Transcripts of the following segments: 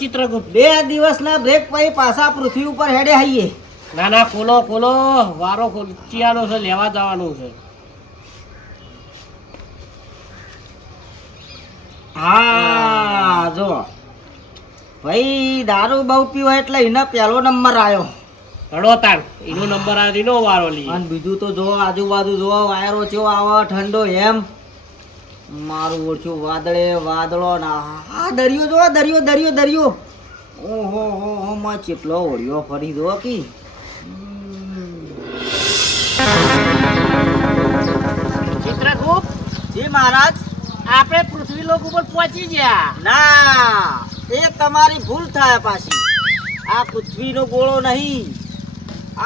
ચિત્રગુપ્ત બે દિવસના બ્રેક પછી પાછા પૃથ્વી ઉપર હેડે આવીએ. ના ના ખોલો ખોલો. વારો ખોલચિયાનો છે લેવા જવાનો છે. હા જો. ભાઈ દારૂ બહુ પીવો એટલે એને પહેલો નંબર આવ્યો. હડોતાર એનો નંબર આ રીનો વારો લઈ અને બીજું તો જો આજુબાજુ જો વાયરો ચેવો આવે ઠંડો એમ. મારું ઓછું વાદળે વાદળો ના હા દરિયો જો દરિયો દરિયો દરિયો. ઓહો હો હો માં ચેટલો ઓળ્યો ફરી દો કી. ચિત્રગુપ્ત જી મહારાજ. આપણે પૃથ્વી લોક ઉપર પહોંચી ગયા. ના એ તમારી ભૂલ થાય પાછી. આ પૃથ્વીનો ગોળો નહીં.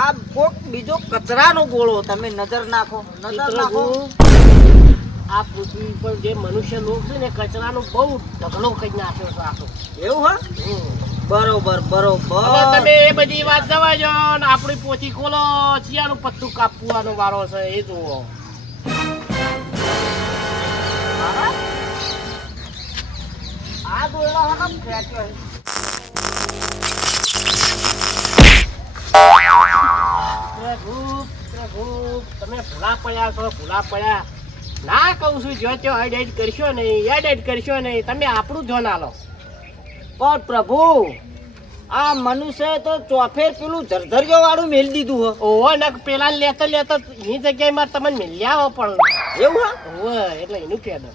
આ કોક બીજો કચરાનો ગોળો તમે નજર નાખો નજર નાખો. આ પૃથ્વી પર જે મનુષ્ય લોક છે ને કચરાનો બહુ ઢગલો કરી નાખ્યો છે આખો. એવું હા? બરોબર બરોબર. તમે એ બધી વાત જવાજો ને આપણી પોથી ખોલો ચિયાનું પત્તું કાપવાનો વારો છે એ જુઓ. આ ગોળો ચિત્રગુપ્ત, તમે ભૂલા પડ્યા છો ભૂલા પડ્યા. ના કહું છું જો ત્યો હેડ હેડ કરશો નહીં હેડ હેડ કરશો નહીં તમે આપણું ધ્યાન આલો. પણ પ્રભુ આ મનુષ્ય તો ચોફેર પેલું જરધરિયો વાળું મેલ દીધું હો. ઓહો ને પેલા લેતા લેતા એ જગ્યાએ મારે તમને મેલ્યા હો પણ. એવું હા? એટલે એનું ફેદો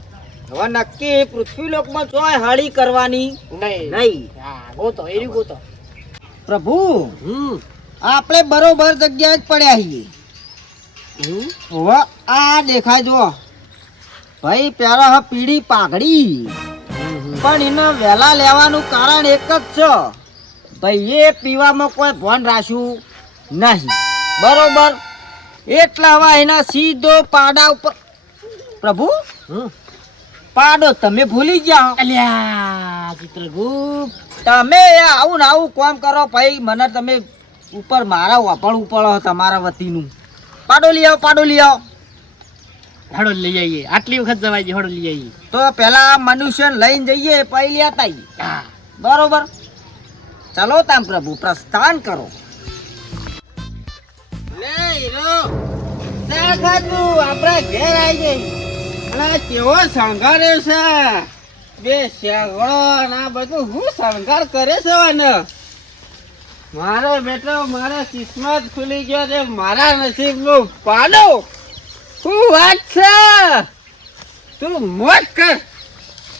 હવે નક્કી પૃથ્વી લોકમાં ચોય હાળી કરવાની? નહીં. નહીં. હા ગોતો એરી ગોતો. પ્રભુ હમ. આપણે બરોબર જગ્યાએ જ પડ્યા છીએ. આ દેખાય જો ભાઈ પેલા હા પીળી પાઘડી. પણ એને વહેલા લેવાનું કારણ એક જ છે. ભાઈ એ પીવામાં કોઈ ભણ રાખ્યું નહીં. બરોબર? એટલા હવે એના સીધો પાડા ઉપર પ્રભુ? પાડો તમે ભૂલી ગયા અલ્યા ચિત્રગુપ્ત. તમે આવું ને આવું કોમ કરો ભાઈ મને તમે ઉપર મારા વાપરવું પડે તમારા વતીનું. પાડો લઈ આવો પાડો લઈ આવો હડો લઈ આવીએ આટલી વખત જવાય છે હડો લઈ આવીએ તો પેલા મનુષ્યને લઈને જઈએ પહેલી હતા બરોબર? ચલો તામ પ્રભુ પ્રસ્થાન કરો. લે હીરો. શા આપણા ઘેર આવી ગઈ. અને કેવો શણગાર્યો છે? બે શેગડો ના બધું હું શણગાર કરે છે ને મારો બેટો મારા કિસ્મત ખુલી ગયો છે મારા નસીબનું પાડો. શું વાત છે? તું મોજ કર.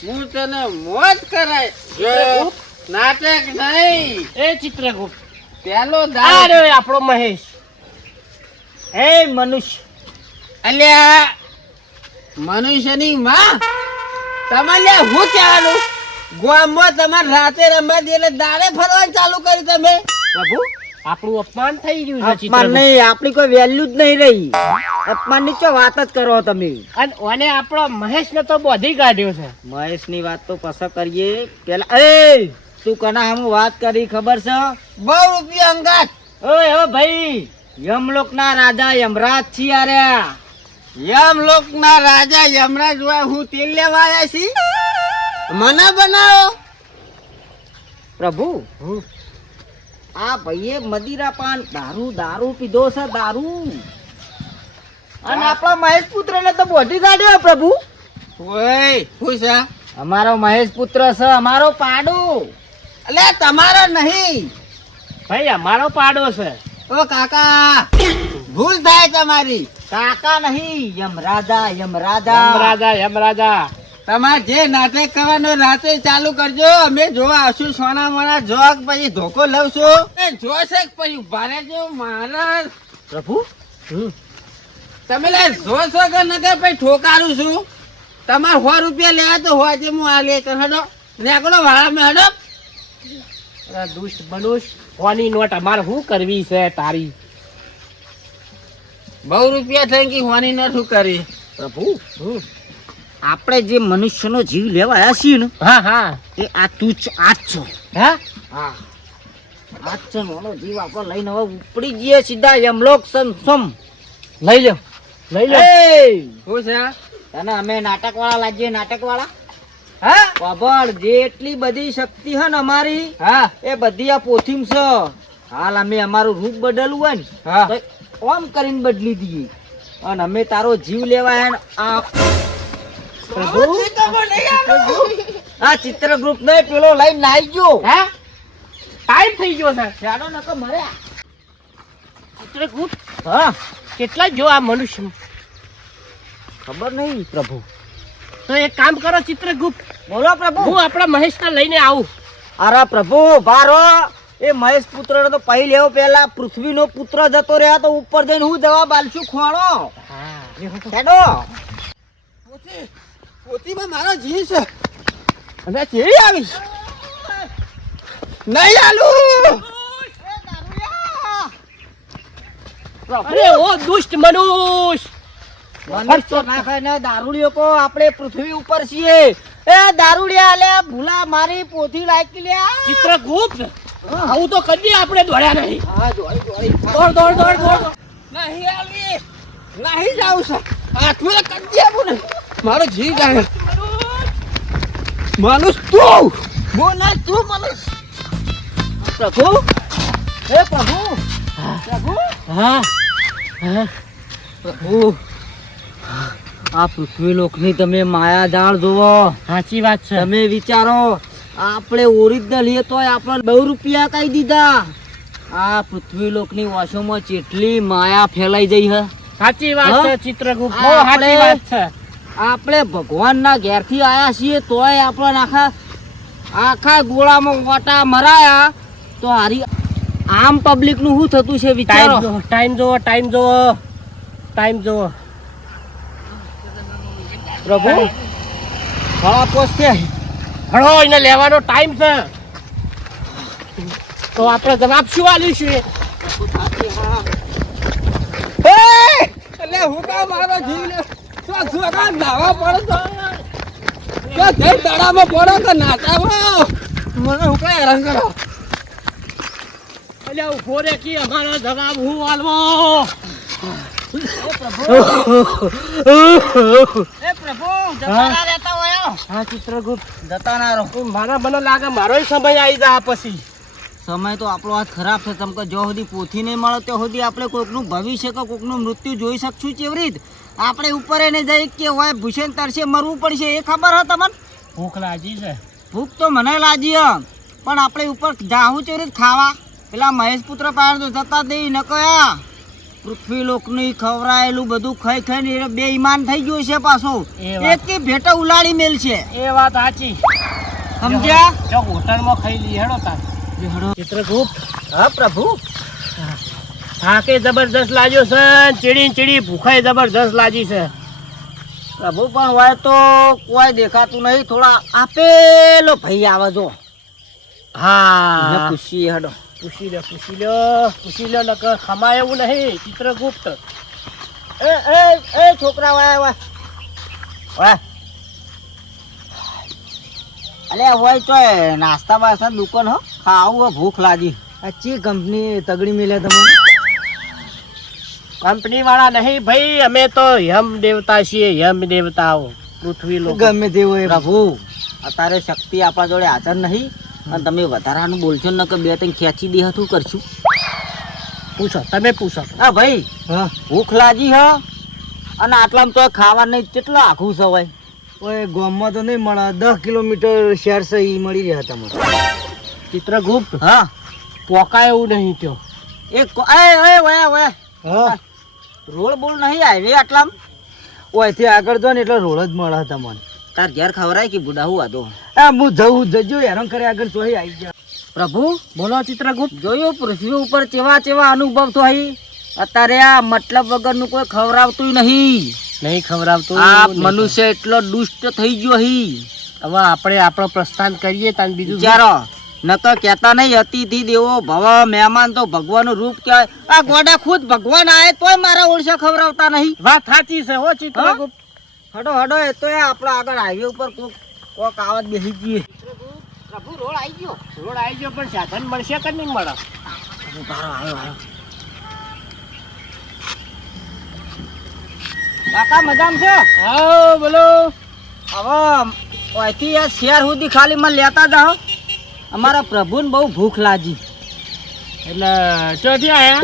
હું તને મોજ કરાય. જો નાટક નહીં. એ ચિત્રગુપ્ત. પેલો દાર આપણો મહેશ. હે મનુષ્ય. અલ્યા મનુષ્યની માં? તમારે હું ચાલુ ગામમાં તમારે રાતે રમવા દે એટલે દાડે ફરવાનું ચાલુ કર્યું તમે. પ્રભુ આપણું અપમાન થઈ ગયું છે અપમાન નહીં આપણી કોઈ વેલ્યુ જ નહીં રહી. અપમાનની ચો વાત જ કરો તમે. અને ઓને આપણો મહેશ ને તો બોધી કાઢ્યો છે. મહેશની વાત તો પસંદ કરીએ. પેલા એ તું કના હમ વાત કરી ખબર છે? બહુ રૂપિયા અંગાત. ઓય હો ભાઈ યમલોક ના રાજા યમરાજ છી અરે યમલોક ના રાજા યમરાજ હોય હું તેલ લેવા આવ્યા છી? મને બનાવો. પ્રભુ હમ. આ ભાઈએ મદિરા પાન દારૂ દારૂ પીધો છે દારૂ. અને આપણા મહેશ પુત્ર ને તો બોધી કાઢ્યો પ્રભુ. ઓય હું છે? અમારો મહેશ પુત્ર છે અમારો પાડો. એટલે તમારો નહીં. ભાઈ અમારો પાડો છે. ઓ કાકા ભૂલ થાય તમારી. કાકા નહીં યમરાજા યમરાજા. યમરાજા યમરાજા. તમારે જે નાટક કરવાનો રાતે ચાલુ કરજો. અમે જોવા આવશું સોના મોના જોક પછી ધોકો લવશું જોશે પછી ભારે જો મારા પ્રભુ? હમ. તમે લે જોશો કે નથી પછી ઠોકારું છું. તમારે સો રૂપિયા લેવા તો હોય છે હું આ લે કર હડો. નેકડો વાળા મેં હડો. દુષ્ટ બનુષ હોની નોટ અમારે શું કરવી છે તારી? બહુ રૂપિયા થઈ ગઈ હોની નોટ શું કરી? પ્રભુ હમ. આપણે જે મનુષ્યનો જીવ લેવા છીએ ને હા હા. એ આ તું આ જ છો. હા? હા. આ જ છે મોનો જીવ આપણે લઈને હવે ઉપડી જઈએ સીધા યમલોક સમ સમ લઈ લો લઈ લો શું છે? તને અમે નાટક વાળા લાગીએ નાટક વાળા હા? બાબળ જેટલી બધી શક્તિ હે ને અમારી હા. એ બધી આ પોથીમ છે. હાલ અમે અમારું રૂપ બદલવું હોય ને હા. ઓમ કરીને બદલી દઈએ. અને અમે તારો જીવ લેવા આ પ્રભુ? આ ચિત્રગુપ્ત ને પેલો લઈને નાઈ ગયો. હે? ટાઈમ થઈ ગયો છે. ચાલો નકો ચિત્ર ગ્રુપ હા. કેટલા જો આ મનુષ્ય. ખબર નહીં પ્રભુ. તો એક કામ કરો ચિત્રગુપ્ત બોલો પ્રભુ. હું આપણા મહેશને લઈને આવું. અરે પ્રભુ બારો એ મહેશ પુત્ર તો પહે લેવો પેલા પૃથ્વીનો પુત્ર જતો રહ્યા તો ઉપર જઈને હું જવાબ આલશું ખોણો પોતી પોતીમાં મારો છે. અને ચેડી આવી નહીં આલુ અરે ઓ દુષ્ટ મનુષ્ય. દારૂડિયો કો આપણે પૃથ્વી ઉપર છીએ. એ દારૂડિયા લે ભૂલા મારી પોથી લાગી લે ચિત્રગુપ્ત આવું તો કદી આપણે દોડ્યા નહીં. હા જોઈ દોડ. દોડ દોડ દોડ નહીં આલવી નહીં જાઉં સર તો કરી દે બોલે મારો જી જાય. માનુસ તું. બોલ તું માનુસ પ્રભુ? હે પ્રભુ? પ્રભુ? હા. હા. પ્રભુ આ પૃથ્વી લોકની તમે માયા જાળ જોવો સાચી વાત છે. તમે વિચારો આપણે ઓરિજિનલ લઈએ તો આપણે બહુ રૂપિયા કહી દીધા. આ પૃથ્વી લોકની વાસોમાં જેટલી માયા ફેલાઈ જઈ હે. સાચી વાત? છે ચિત્રગુપ્ત. બહુ સાચી વાત છે. આપણે ભગવાનના ઘેરથી આયા છીએ તોય આપણે આખા આખા ગોળામાં ઓટા મરાયા તો હારી આમ પબ્લિકનું શું થતું છે વિચારો? ટાઈમ જોવો ટાઈમ જોવો ટાઈમ જોવો પ્રભુ? હા. પોસ્ટે હળો એને લેવાનો ટાઈમ છે. તો આપણે જવાબ શું આલીશું એટલે હું કા મારો જીવ લે તો શું નાવા પડે તો? તો જઈ તળામાં પડો કે નાતામાં મને હું કા હેરાન કરો? એટલે ઊભો રે કે અમારો જવાબ હું આલવો? જતા ના રહેતા હોય હા ચિત્રગુપ્ત. જતા ના રહો. મારા મને લાગે મારો સમય આવી જા પછી. સમય તો આપણો હાથ ખરાબ છે. તમ કે જો સુધી પોથી નહીં મળે ત્યાં સુધી આપણે કોઈકનું ભવિષ્ય કે કોઈકનું મૃત્યુ જોઈ શકશું કેવી રીત. આપણે ઉપર એને જઈ કે હોય ભૂષણ તરસે મરવું પડશે એ ખબર હે તમને? ભૂખ લાગી છે. ભૂખ તો મને લાગી હ પણ આપણે ઉપર જાવું કેવી રીત ખાવા? પેલા મહેશ પુત્ર પાસે તો જતા દઈ ન કયા પૃથ્વી લોકની ખવરાયેલું બધું ખાઈ ખાઈને એ બે ઈમાન થઈ ગયું છે પાછું. એક ભેટો ઉલાડી મેલ છે એ વાત સાચી. સમજ્યા? જો હોટલમાં ખાઈ લઈએ હેડો તાર. ચિત્રગુપ્ત. હા પ્રભુ. થાકે જબરદસ્ત લાગ્યો છે ચીડી ચીડી ભૂખાઈ જબરદસ્ત લાગી છે. પ્રભુ પણ હોય તો કોઈ દેખાતું નહીં. થોડા આપેલો ભાઈ આવે જો. હા. પૂછી હડો. પૂછી લે પૂછી લો પૂછી લો નકર ખમા એવું નહીં. ચિત્રગુપ્ત. એ એ એ છોકરા વાય વાય. વાય. અલે હોય તો નાસ્તા વાસ્તા દુકાન હો. ખાવું ભૂખ લાગી. આ ચી કંપની તગડી મિલે તમને? કંપની વાળા નહીં ભાઈ અમે તો યમ દેવતા છીએ યમ દેવતાઓ. પૃથ્વી લોકો. ગમે તેવો એ પ્રભુ અત્યારે શક્તિ આપણા જોડે હાજર નહીં અને તમે વધારાનું બોલશો ને કે બે ત્રણ ખેંચી દે હતું કરશું. પૂછો તમે પૂછો. હા ભાઈ ભૂખ લાગી હ અને આટલામાં તો ખાવા નહીં કેટલા આખું સવાય. ઓય ગામમાં તો નહીં મળે. દસ કિલોમીટર શહેર છે એ મળી રહ્યા તમને ચિત્રગુપ્ત? હા. પોકા એવું નહીં થયો. એ એ વયા વયા હા. રોડ બોલ નહીં હાઈવે આટલામાં? ઓયથી આગળ જો ને એટલે રોડ જ મળે તમને. તાર ઘેર ખવરાય કે બુડા હું આદો હા હું જવું જજો હેરાન કરે આગળ તો આવી જા પ્રભુ બોલો ચિત્રગુપ્ત. જોયું પૃથ્વી ઉપર કેવા કેવા અનુભવ તો અહીં અત્યારે આ મતલબ વગરનું કોઈ ખવરાવતું નહીં. નહીં ખવડાવતું આ મનુષ્ય એટલો દુષ્ટ થઈ ગયો અહીં હવે આપણે આપણો પ્રસ્થાન કરીએ તાન બીજું? વિચારો. ન તો કહેતા નહીં અતિથિ દેવો ભવ મહેમાન તો ભગવાનનું રૂપ કહેવાય. આ ગોડા ખુદ ભગવાન આવે તોય મારા ઓળશા ખવડાવતા નહીં. વાત સાચી છે હો ચિત્રગુપ્ત હડો હડો એ તો આપણા આગળ હાઈવે ઉપર કોક કોક આવત બેસી જઈએ પ્રભુ રોડ આવી ગયો. રોડ આવી ગયો પણ સાધન મળશે કે નહીં મળે? આવ્યો આવ્યો. કાકા મજામ છે? હા બોલો. હવે અહીંથી શેર સુધી ખાલી મને લેતા જાઓ. અમારા પ્રભુને બહુ ભૂખ લાગી. એટલે ચોથી આયા?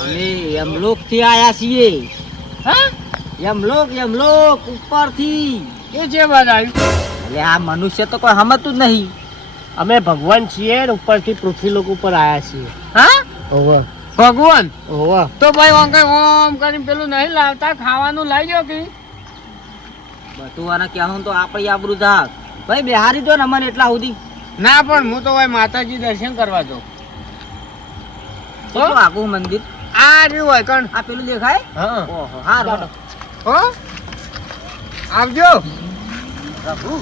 અમે યમલોકથી આયા છીએ. હા? યમલોક યમલોક ઉપરથી. એ જે વાત આવી. એટલે આ મનુષ્ય તો કોઈ સમજતું જ નહીં. અમે ભગવાન છીએ ને ઉપરથી પૃથ્વી લોક ઉપર આયા છીએ. હા? ઓવા ભગવાન? ઓવા તો ભાઈ ઓમ કઈ ઓમ કરીને પેલું નહીં લાવતા? ખાવાનું લઈ જાઓ કે? બધું આને કહેવું તો આપણી આબરૂ થાક ભાઈ બિહારી દો ને અમને એટલા સુધી. ના પણ હું તો ભાઈ માતાજી દર્શન કરવા જાઉં. કેટલું આગું મંદિર? આ રહ્યું હોય કણ. આ પેલું દેખાય? હા. ઓહો હા આવજો. પ્રભુ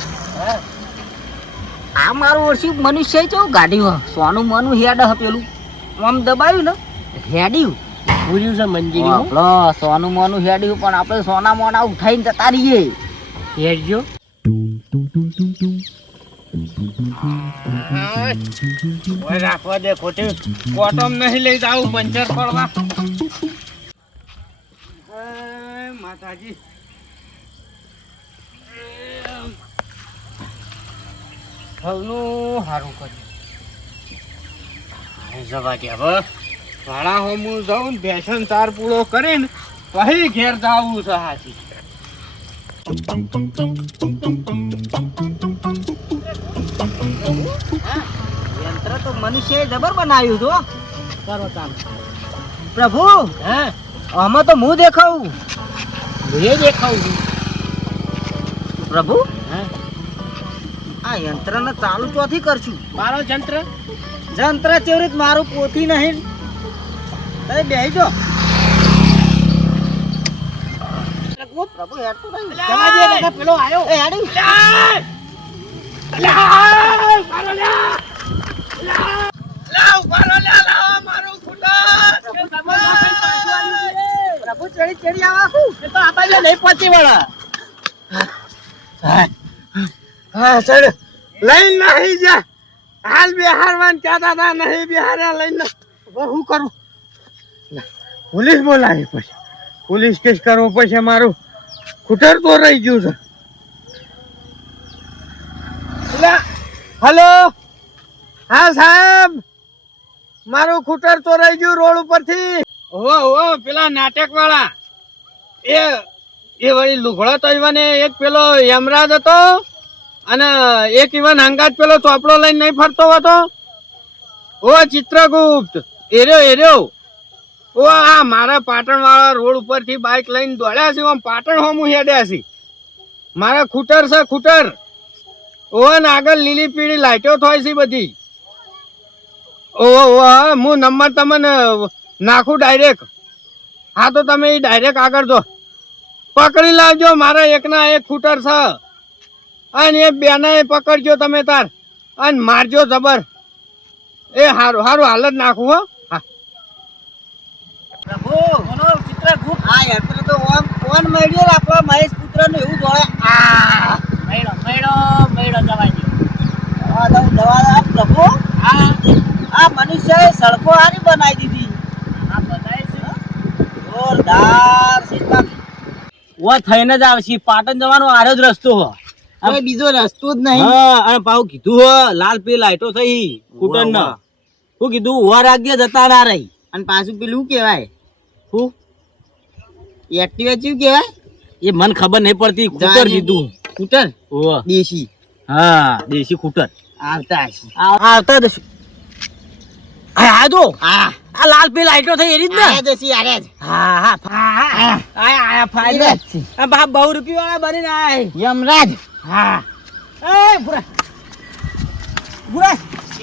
આ મારું ઓળખ્યું મનુષ્ય છે ગાડી સોનું મનું હેડ હ પેલું. આમ દબાયું ને? હેડ્યું. પૂર્યું છે મંજીરી સોનું મોનું હેડ્યું પણ આપણે સોના મોના ઉઠાઈને જતા રહીએ. હેરજો ઓય હારું કર્યું. જવા દે હવે. હોમું જાઉં ને ભેસન ચાર પૂળો કરીને પછી ઘેર જવું છે હાથી. યંત્ર તો મનુષ્ય જબર બનાવ્યું તો કરો કામ પ્રભુ હે? આમાં તો હું દેખાવું? એ દેખાવું છું. પ્રભુ? હા? આ યંત્રને ચાલુ ચોથી કરશું? મારો જંત્ર જંત્ર ચેવરીત મારું પોથી નહીં? તમે બેહી પ્રભુ હેડ નહીં. જવા દે નકર પેલો આયો. એ હેડી. પ્રભુ ચડી ચડી આવા એ તો આપણે નહીં પહોંચી વળા હા સર લઈને નહીં જા. હાલ બિહારવાન કહેતા હતા નહીં બિહાર્યા લઈને. શું કરું? પોલીસ બોલાવી પછી. પોલીસ કેસ કરવો પછી મારું. ખૂટર તો રહી ગયું છે. હલો? હા સાહેબ? મારું ખૂટર ચોરાઈ ગયું રોડ ઉપરથી. ઓહો ઓહો પેલા નાટક વાળા એ એ વળી લુઘડો તો ઈવન એક પેલો યમરાજ હતો અને એક ઈવન હંગાત પેલો ચોપડો લઈને નહીં ફરતો હતો. ઓ ચિત્રગુપ્ત એર્યો એર્યો. ઓ, આ મારા પાટણ વાળા રોડ ઉપરથી બાઇક લઈને દોડ્યા છે આમ પાટણ હોમું હેડ્યા છે. મારા ખૂટર છે, ખૂટર. ઓ ને આગળ લીલી પીળી લાઈટો થાય છે બધી. ઓ ઓ હું નંબર તમને નાખું ડાયરેક્ટ હા, તો તમે એ ડાયરેક્ટ આગળ જો. પકડી લાવજો, મારા એકના એક ખૂટર છે. અને એ બેના એ પકડજો તમે તાર. અને મારજો જબર. એ હારું સારું હાલ જ નાખું, હો. બોલો ચિત્રગુપ્ત આ યંત્ર તો ઓમ ઓન મળ્યો આપણો મહેશ પુત્રનું એવું દોડે આ. મેળો મેળો મેળો જવા દે દવા દઉં દવા દઉં. આ પ્રભુ હા. આ મનુષ્યએ સડકો હારી બનાવી દીધી. આ છે. જોરદાર સીધા ઓ થઈને જ આવશે પાટણ જવાનો આરો જ રસ્તો હો. કોઈ બીજો રસ્તો જ નહીં. હા અને પાછું કીધું હો લાલ પી લાઈટો થઈ કુટન ના. શું કીધું ઉવા રાખજે જતા ના રહી. અને પાછું પેલું કેવાય શું? એક્ટિવા ચેવું કેવાય એ મને ખબર નહીં પડતી કૂટર. કીધું સ્કૂટર ઓહ. દેશી. હા દેશી કૂટર આવતા આવતા દશું હા જો. હા. આ લાલ પે લાઈટો થઈ એરી જ ને? હા હા હા આયા આયા એ ફાયદા વાત છે. આ બા બહુ રૂપિયા વાળા બનીને આય યમરાજ. હા. એ પૂરા જલ્દી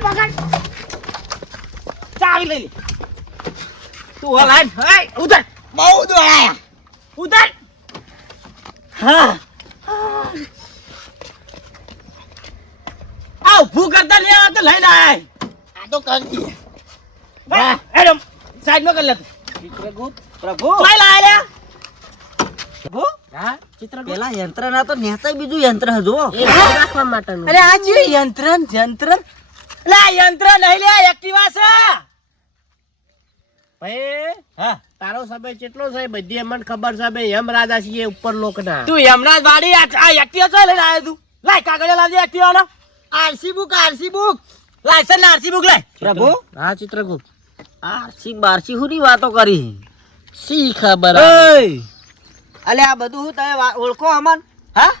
પકડ. પકડ ચાવી લઈ લે. તું હાલ હે ઉધર બહુ દોડાયા ઉધર હા. આ ઊભું કરતા નહીં તો લઈને આય આ તો કરી દઈએ વાહ એડમ સાઈડમાં કર લે. પ્રભુ પ્રભુ. લઈ લાય લે. પ્રભુ? હા? પેલા યંત્ર ના તો નેતા બીજું યંત્ર હજુ રાખવા માટે અરે આ જે યંત્ર યંત્ર લે યંત્ર નહીં લે એક્ટિવા છે. ભાઈ હા. તારો સમય કેટલો છે? બધી અમને ખબર છે ભાઈ એમ છીએ ઉપર લોકના તું યમરાજ વાડી આ એક્ટિવા છે લઈને આવ્યો તું. લાય કાગળ લાવજે એક્ટિવા નો RC book RC book. License ને આરસી બુક લાય. પ્રભુ. હા ચિત્રગુપ્ત. આરસી બારસી હુની વાતો કરી. સી ખબર? અલે આ બધું હું તમે ઓળખો અમન? હા?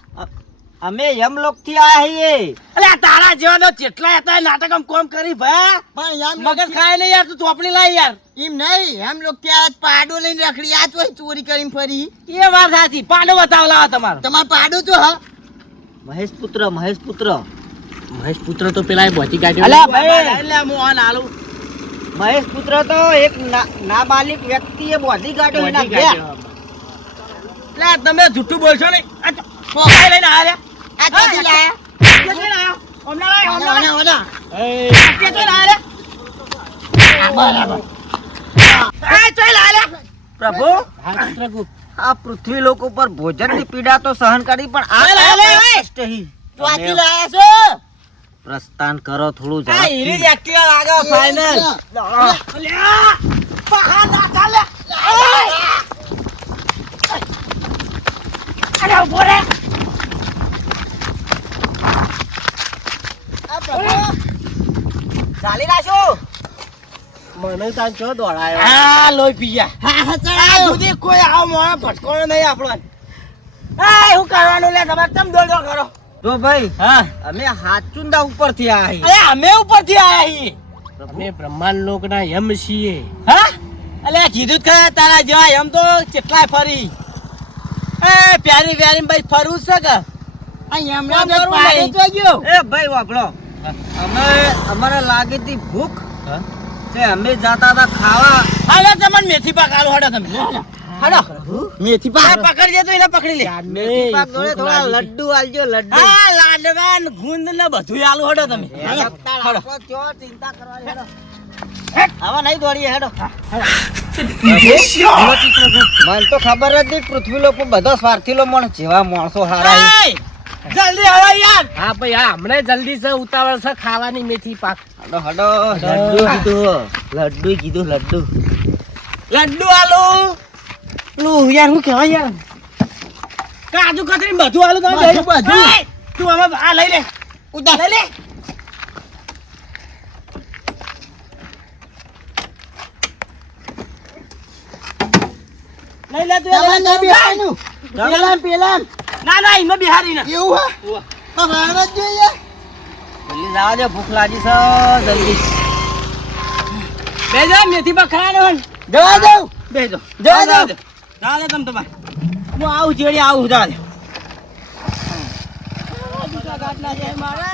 અમે યમલોકથી આયા છીએ. અલે આ તારા જેવાનો જેટલા હતા એ નાટકમ કોમ કરી ભા. પણ મગજ ખાય નહીં યાર તું ચોપડી લાય યાર. એમ નહીં એમ લોક આજ પાડો લઈને રખડી આ ચોય ચોરી કરીને ફરી. એ વાત સાચી પાડો બતાવ લાવો તમારો. તમાર પાડો તો હા. મહેશ પુત્ર મહેશ પુત્ર મહેશ પુત્ર તો પેલા બોધી અલા ભાઈ. એટલે હું આન આલું. મહેશ પુત્ર તો એક ના- નાબાલિક વ્યક્તિએ બોધી કાઢ્યો એના ઘેર. કાઢ્યો. લે તમે જુઠ્ઠું બોલશો નહીં. આ પોકાઈ લઈને આયા લે. આ ક્યાંથી લાયા? આ લઈને આયો. હમણાં લાય, હમણાં લાય. ઓના. એ, આ કે ચોય લાયા લે. આ ચોય લાયા લે. પ્રભુ આ પૃથ્વી લોક ઉપર ભોજનની પીડા તો સહન કરી પણ આ. કષ્ટ લાયા છો? પ્રસ્થાન કરો થોડું આ હીરી એક્ટિવા લાગે ફાઇનલ અલ્યા બહાર ના ચાલે અરે ઊભો રે ચાલી રાખો મને તાન ચો દોડાયો? હા લોય પીયા હા ચડા સુધી કોઈ આવો મોણો ભટકોણો નહીં આપણો. એ શું કરવાનું લે તમારે તમ દોડો કરો? તો ભાઈ હા. અમે હાચુંદા ઉપરથી આયા છીએ. અરે અમે ઉપરથી આયા છીએ અમે બ્રહ્માંડ લોકના યમ છીએ. હા? અલે કીધું ખરા તારા જેવા યમ તો કેટલાય ફરી. એ પ્યારી પ્યારી ભાઈ ફરવું છે કે? એ ભાઈ વાપરો. અમે અમારે લાગી હતી ભૂખ. તે અમે જાતા હતા ખાવા. હાલો તમને મેથી પાક આલો હડો તમે હડો મેથી આ પકડજે તો એને પકડી લે. મેથી પાક જોડે થોડા લડ્ડુ આલજો લડ્ડુ. હા લાડવા ને ગુંદ ને બધું આલુ હડો તમે. હેડો. ચો ચિંતા કરવાની હેડો. આવા નહીં દોડીએ હેડો મને તો ખબર જ નહીં પૃથ્વી લોકો બધો સ્વાર્થીલો માણસ જેવા માણસો હારા જલ્દી હવે યાર. હા ભાઈ હા હમણાં જલ્દી છે ઉતાવળ છે ખાવાની મેથી પાક. હડો હડો લડ્ડુ કીધું લડ્ડુ કીધું લડ્ડુ. લડ્ડુ આલુ. લું યાર હું કહેવાય યાર. કાજુ કતરી બધું આલુ તમે બધું, બધું. તું આમાં આ લઈ લે. ઉતાર. લઈ લે. લઈ લે તું. એ લઈ લે. પેલા પેલા ના ના એમાં બિહારી ના એવું હા? તો વાળવા જ જોઈએ. જલ્દી જવા દે ભૂખ લાગી છે જલ્દી. બે મેથી પાક ખાવાનો જવા દઉં. બેજો જવા દો. જવા દે તમ તમારે. હું આવું ચેડી આવું જવા દે. ગાટલા છે મારા